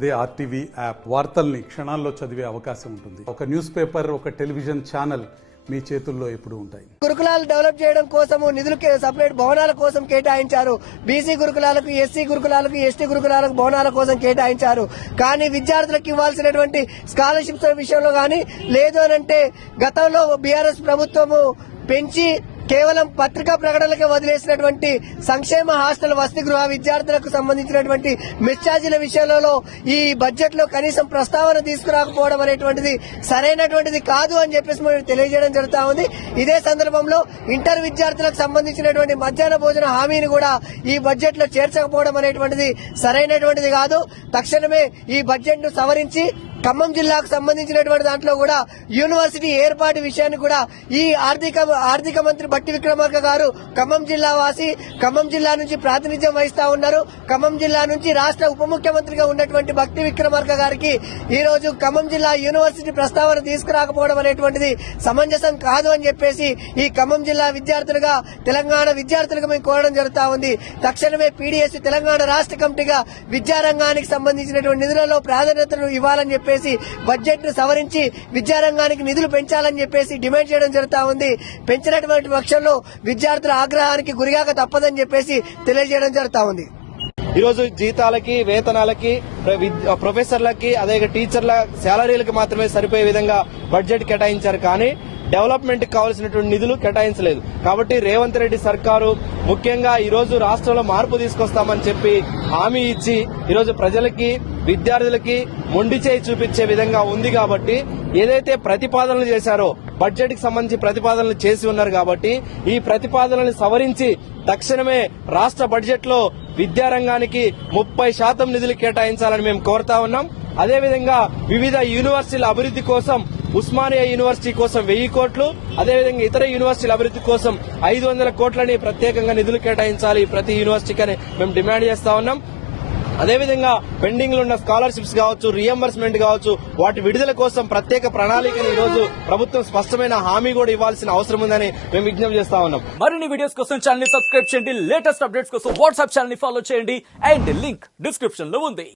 అదే RTV app వార్తల్ని క్షణాల్లో చదివే అవకాశం ఉంటుంది. ఒక న్యూస్ పేపర్, ఒక టెలివిజన్ ఛానల్ మీ చేతుల్లో ఎప్పుడు ఉంటాయి. గురుకులాలు డెవలప్ చేయడం కోసం నిధులు సపరేట్ భవనాల కోసం కేటాయించారు. బీసీ గురుకులాలకు, ఎస్సీ గురుకులాలకు, ఎస్టీ గురుకులాలకు భవనాల కోసం కేటాయించారు. కానీ విద్యార్థులకు ఇవ్వాల్సినటువంటి స్కాలర్షిప్స్ విషయంలో కానీ లేదు అనంటే గతంలో బీఆర్ఎస్ ప్రభుత్వము పెంచి కేవలం పత్రికా ప్రకటనలకే వదిలేసినటువంటి సంక్షేమ హాస్టల్ వసతి గృహ విద్యార్థులకు సంబంధించినటువంటి మెస్ ఛార్జీల విషయంలో ఈ బడ్జెట్ లో కనీసం ప్రస్తావన తీసుకురాకపోవడం అనేటువంటిది సరైనటువంటిది కాదు అని చెప్పేసి మనం తెలియజేయడం జరుగుతా ఉంది. ఇదే సందర్భంలో ఇంటర్ విద్యార్థులకు సంబంధించినటువంటి మధ్యాహ్న భోజన హామీని కూడా ఈ బడ్జెట్ లో చేర్చకపోవడం అనేటువంటిది సరైనటువంటిది కాదు. తక్షణమే ఈ బడ్జెట్ ను సవరించి ఖమ్మం జిల్లాకు సంబంధించినటువంటి దాంట్లో కూడా యూనివర్సిటీ ఏర్పాటు విషయాన్ని కూడా ఈ ఆర్థిక మంత్రి బట్టి విక్రమార్క గారు ఖమ్మం జిల్లా వాసి, ఖమ్మం జిల్లా నుంచి ప్రాతినిధ్యం వహిస్తా ఉన్నారు. ఖమ్మం జిల్లా నుంచి రాష్ట్ర ఉప ముఖ్యమంత్రిగా ఉన్నటువంటి బట్టి విక్రమార్క గారికి ఈ రోజు ఖమ్మం జిల్లా యూనివర్సిటీ ప్రస్తావన తీసుకురాకపోవడం అనేటువంటిది సమంజసం కాదు అని చెప్పేసి ఈ ఖమ్మం జిల్లా విద్యార్థులుగా, తెలంగాణ విద్యార్థులుగా మేము కోరడం జరుగుతా ఉంది. తక్షణమే పీడీఎస్ తెలంగాణ రాష్ట్ర కమిటీగా విద్యారంగానికి సంబంధించినటువంటి నిధులలో ప్రాధాన్యతను ఇవ్వాలని చెప్పేసి బడ్జెట్ ను సవరించి విద్యారంగానికి నిధులు పెంచాలని చెప్పేసి డిమాండ్ చేయడం జరుగుతా ఉంది. పెంచినటువంటి పక్షంలో విద్యార్థుల ఆగ్రహానికి గురిగాక తప్పదని చెప్పేసి తెలియజేయడం జరుగుతా ఉంది. ఈరోజు జీతాలకి, వేతనాలకి, ప్రొఫెసర్లకి, అదే టీచర్ల శాలరీలకి మాత్రమే సరిపోయే విధంగా బడ్జెట్ కేటాయించారు. కానీ డెవలప్మెంట్ కి కావాల్సినటువంటి నిధులు కేటాయించలేదు. కాబట్టి రేవంత్ రెడ్డి సర్కారు ముఖ్యంగా ఈ రోజు రాష్ట్రంలో మార్పు తీసుకొస్తామని చెప్పి హామీ ఇచ్చి ఈరోజు ప్రజలకి, విద్యార్థులకి మొండి చేయి చూపించే విధంగా ఉంది. కాబట్టి ఏదైతే ప్రతిపాదనలు చేశారో బడ్జెట్ కి సంబంధించి ప్రతిపాదనలు చేసి ఉన్నారు. కాబట్టి ఈ ప్రతిపాదనలు సవరించి తక్షణమే రాష్ట్ర బడ్జెట్ లో విద్యారంగానికి 30% నిధులు కేటాయించాలని మేము కోరుతా ఉన్నాం. అదేవిధంగా వివిధ యూనివర్సిటీల అభివృద్ది కోసం ఉస్మానియా యూనివర్సిటీ కోసం 1000 కోట్లు, అదేవిధంగా ఇతర యూనివర్సిటీల అభివృద్ది కోసం 500 కోట్లని ప్రత్యేకంగా నిధులు కేటాయించాలి ప్రతి యూనివర్సిటీకి అని మేము డిమాండ్ చేస్తా ఉన్నాం. అదేవిధంగా పెండింగ్ లో ఉన్న స్కాలర్షిప్స్ కావచ్చు, రియంబర్స్మెంట్ కావచ్చు, వాటి విడుదల కోసం ప్రత్యేక ప్రణాళికను ఈ రోజు ప్రభుత్వం స్పష్టమైన హామీ కూడా ఇవ్వాల్సిన అవసరం ఉందని మేము విజ్ఞప్తి చేస్తా ఉన్నాం. మరిన్ని వీడియోస్ కోసం ఛానల్ ని సబ్స్క్రైబ్ చేయండి. లేటెస్ట్ అప్డేట్స్ కోసం వాట్సాప్ ఛానల్ ని ఫాలో చేయండి. అండ్ లింక్ డిస్క్రిప్షన్ లో ఉంది.